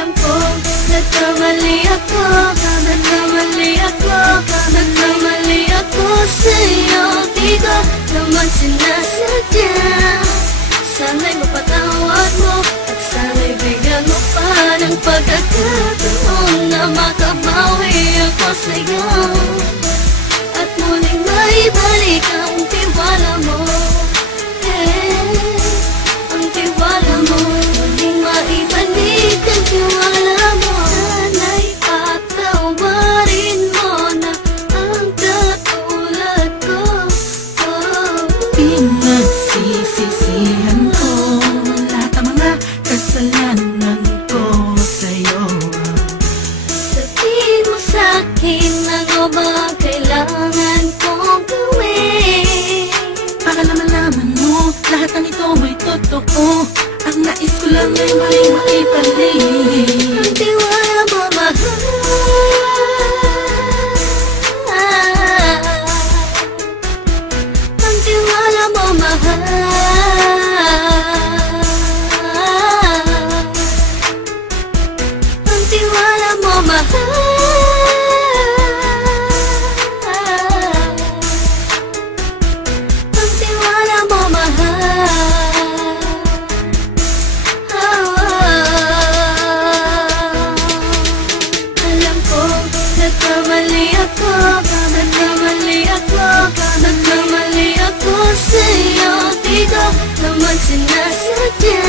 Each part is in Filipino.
Alam ko, nagkamali ako, nagkamali ako, nagkamali ako sa'yo. Di ko naman sinasadya. Sana'y mapatawad mo at sana'y bigyan mo pa ng pagkakataon na makabawi ako sa'yo at muling maibalik ang tiwala mo. Ang tiwala mo, muling maibalik ang tiwala mo. Sana'y patawarin mo na ang katulad ko. Pinagsisisihan ko lahat ng mga kasalanan ko sa'yo. Sabihin mo sa'kin ano ba ang kailangan kong gawin Para malaman mo lahat ng ito ay totoo. Ang nais ko lang ay maibalik ang tiwala mo, mahal. Ang tiwala mo, mahal. Ang tiwala mo, mahal. Ang tiwala mo, mahal. Alam ko, nagkamali ako, nagkamali ako, nagkamali ako sa'yo. Di ko naman sinasadya.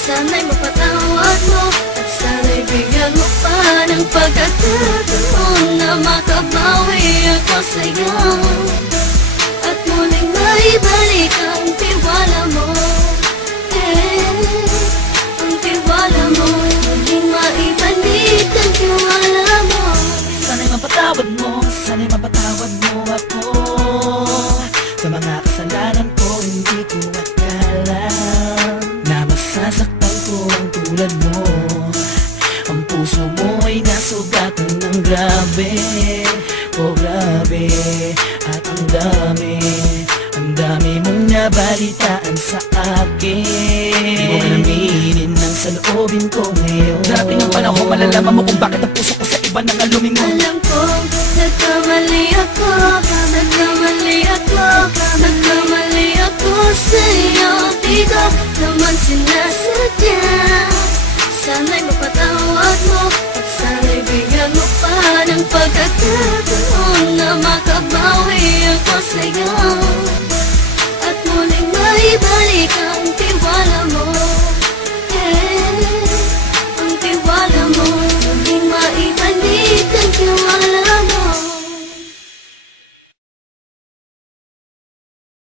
Sana'y mapatawad mo at sana'y bigyan mo pa ng pagkakataon na makabawi ako sa'yo at muling maibalik ang tiwala mo. Ang tiwala mo, muling maibalik ang tiwala mo. Sana'y mapatawad mo, sana'y mapatawad mo ako sa mga kasalanan ko. Hindi ko akala na masasaktan ko ang tulad mo. Ang puso mo ay nasugatan ng grabe, oh grabe. At ang dami mong nabalitaan sa akin. Di mo aminin ang saloobin ko ngayon. Darating ang panahon, malalaman mo kung bakit ang puso ko sa iba nang lumingon. Alam ko, nagkamali ako, nagkamali ako, nagkamali ako sa'yo. Di ko naman sinasadya. Sana'y mapatawad mo at sana'y bigyan mo pa ng pagkakataon na makabawi ako sa'yo at muling maibalik